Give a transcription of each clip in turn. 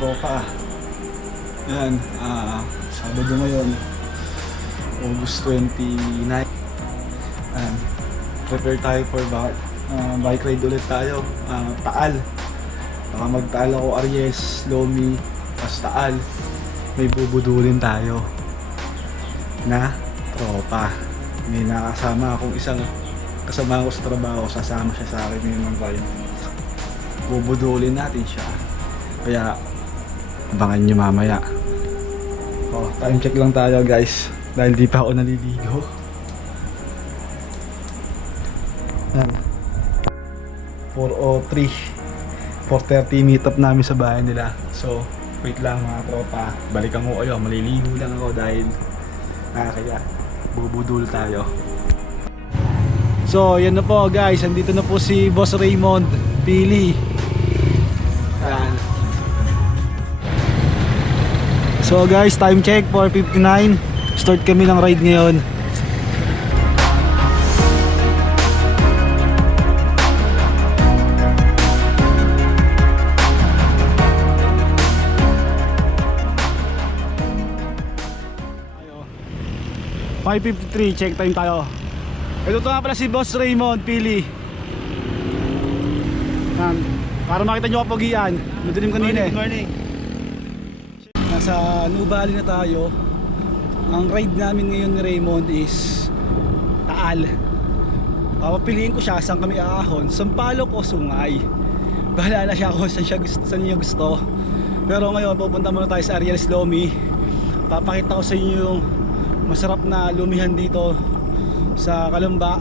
tropa. Yan, ah, Sabado ngayon, August 29. Yan, prepare tayo for ba- ah, bike ride ulit tayo. Ah, Taal. Baka magtaal ako Aries, Lomi, tas Taal. May bubudulin tayo na tropa. May nakasama akong isang kasama ko sa trabaho, sasama siya sa akin ngayon ng. Bubudulin natin siya. Kaya, abangan nyo mamaya. Oh, time check lang tayo guys. Dahil di pa ako naliligo. Yan. 4.03 4.30 meet up namin sa bahay nila. So, wait lang mga tropa. Balikan ko kayo. Maliligo lang ako dahil nakakaya. Bubudul tayo. So, yan na po guys. Andito na po si Boss Raymond Pili. So guys, time check 4.59 Start kami ng ride ngayon Tayo. 5.53, check time tayo Ito to nga pala si Boss Raymond Pili Yan. Para makita nyo kapagian Madilim kanina eh morning. Nasa Nubali na tayo. Ang ride namin ngayon ni Raymond is Taal. Papapiliin ko siya saan kami aahon, Sampaloc o Sungay. Bahala na siya kung saan, siya saan niya gusto. Pero ngayon pupunta muna tayo sa Ariel's Lomi. Papakita ko sa inyo yung masarap na lumihan dito sa Kalamba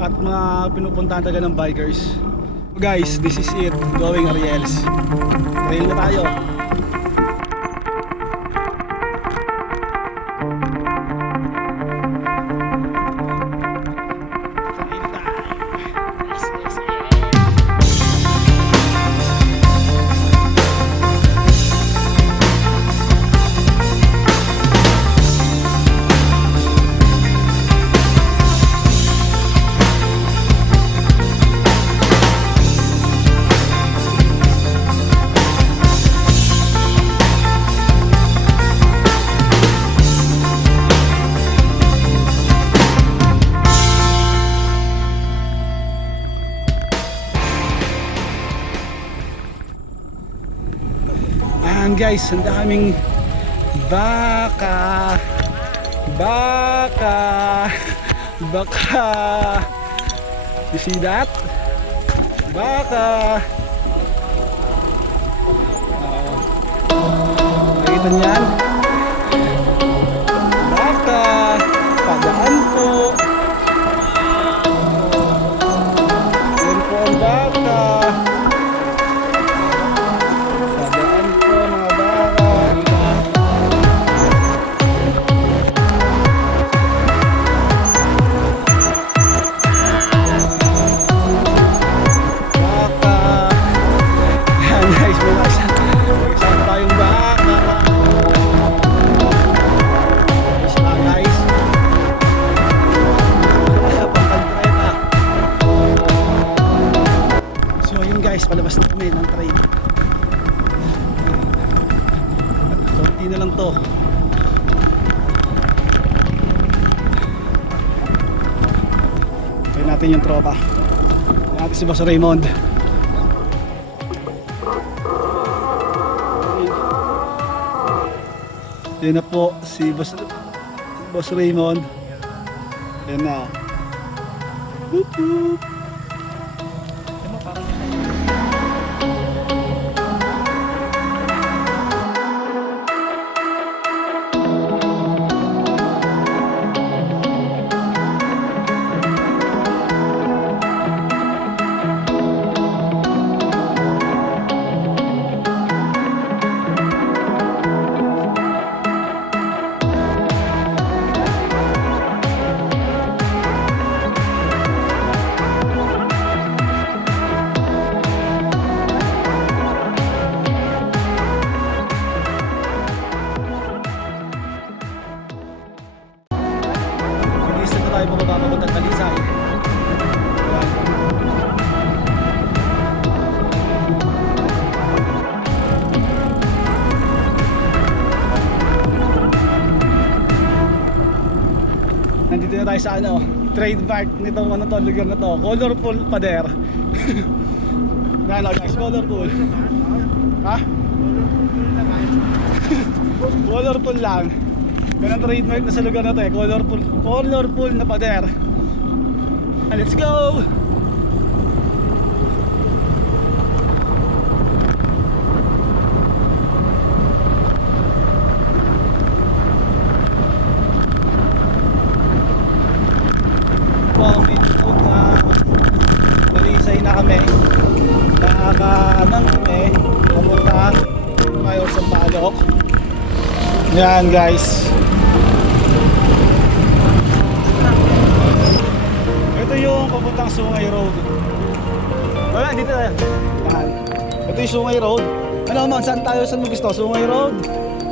at mga pinupuntahan talaga ng bikers. Guys, this is it. Going Ariel's. Trail na tayo. Ayan guys, ang daming baka. Baka. Baka. You see that? Baka. Oh. Nakikita niyan? Baka. Padaan si Boss Raymond. Yan na po si Boss, Boss Raymond. Yan na. Boop, boop. tayo bumaba papuntang Kalisay. Nandito na tayo sa ano, trademark nitong ano to, lugar na to, colorful pader. Ano guys, colorful. Ha? Colorful lang. colorful lang. Ganang trademark na sa lugar na to eh. Colorful, colorful na pader. Let's go! Pamit po yung papuntang Sungay Road. Wala, dito tayo. Yan. Ito yung Sungay Road. Ano man, saan tayo? Saan mo gusto? Sungay Road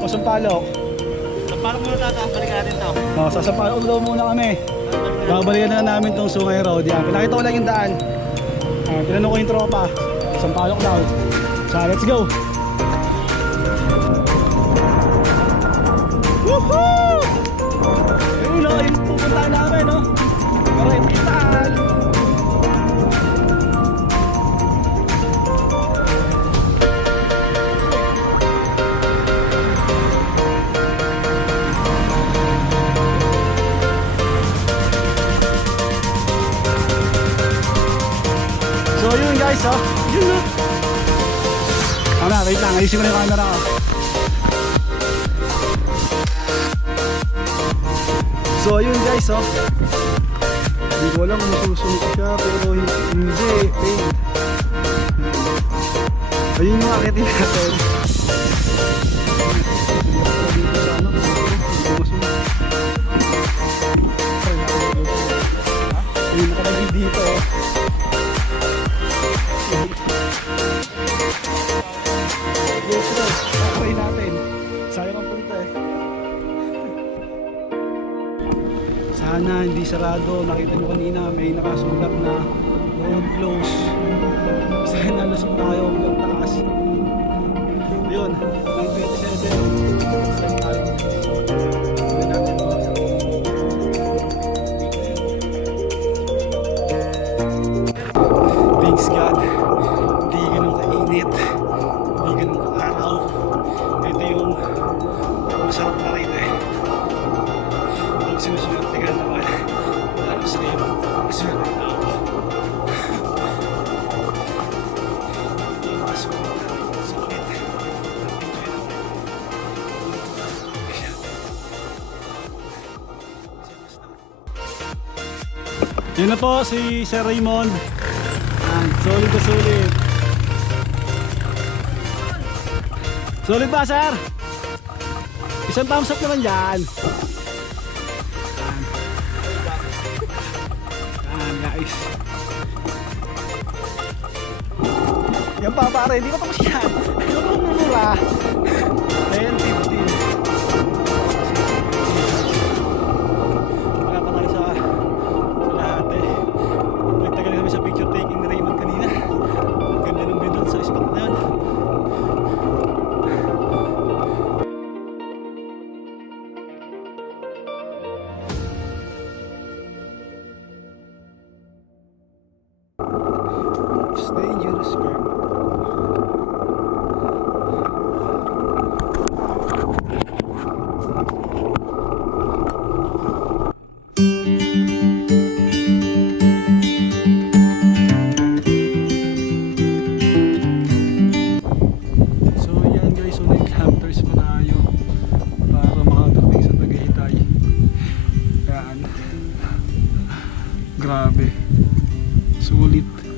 o Sampalok? So, paano muna tata? Balikan natin to. No, sa Sampalok daw muna kami. Babalikan na namin tong Sungay Road. Yan, pinakita ko lang yung daan. Ah, tinanong ko yung tropa. Sampalok daw. So, let's go! Woohoo! Ayun no, yung pupuntahan namin, no? Karetitan! So yun guys, oh. Yun no. Ano na, wait lang. Ayusin ko na yung camera guys, oh. Hindi ko alam kung masusunod siya, pero hindi. Pain. Ayun yung akitin natin. Ayun, nakalagay dito, Sana hindi sarado. Nakita nyo kanina may nakasulat na road close. Sana lusok tayo hanggang taas. Yun, 927. Saan tayo? Thanks God. Di ganun kainit. Di ganun Yan na po si Sir Raymond. Yan, solid na solid. Solid ba, sir? Isang thumbs up naman dyan. Yan. Guys. Yan pa, pare. Hindi ko tapos yan. Ano kung mumura? Grabe. Sulit.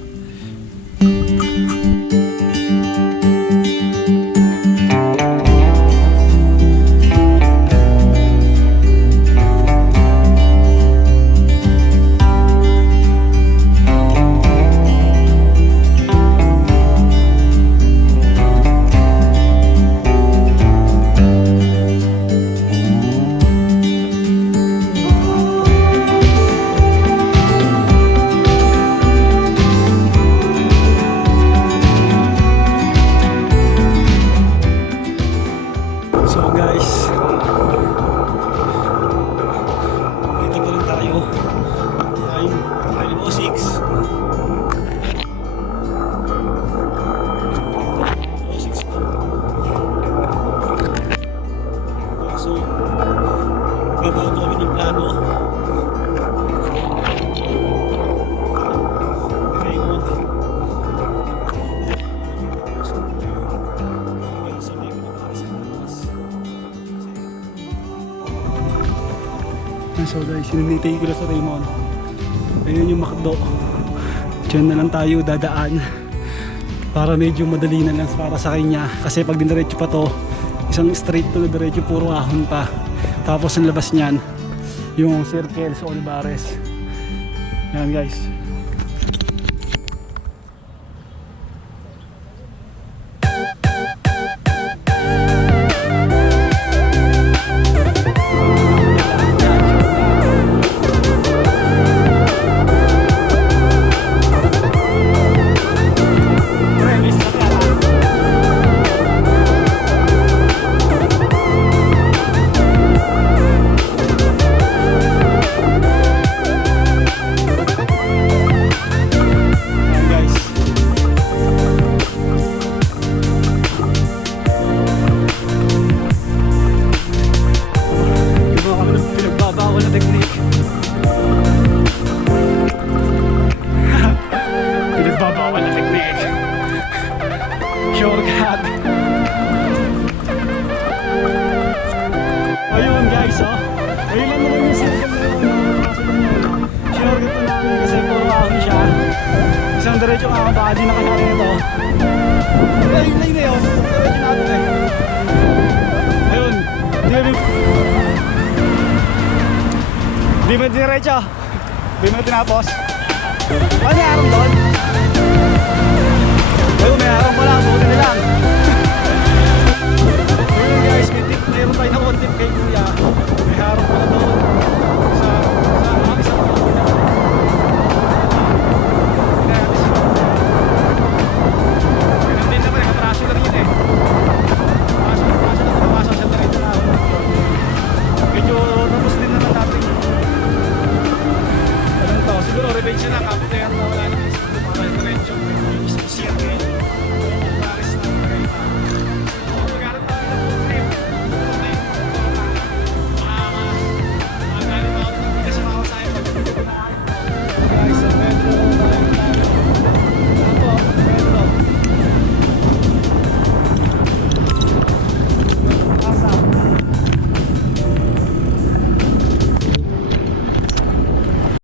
Sinunitay ko sa Raymond. Ayun yung makdo. Diyan na lang tayo dadaan. Para medyo madali na lang para sa kanya. Kasi pag diniretso pa to, isang straight to na diretso, puro ahon pa. Tapos ang labas niyan, yung circle sa Olivares. Yan guys. Isang diretso nga baka di nakakari nito. Ayun lang na yun. Diretso natin eh. Ayun. Di ba Di ba diretso? Di ba tinapos? Ano may araw doon? Ayun, may araw pala. Buti na. Ayun guys, may tip. Mayroon tayo na one tip kay Kuya.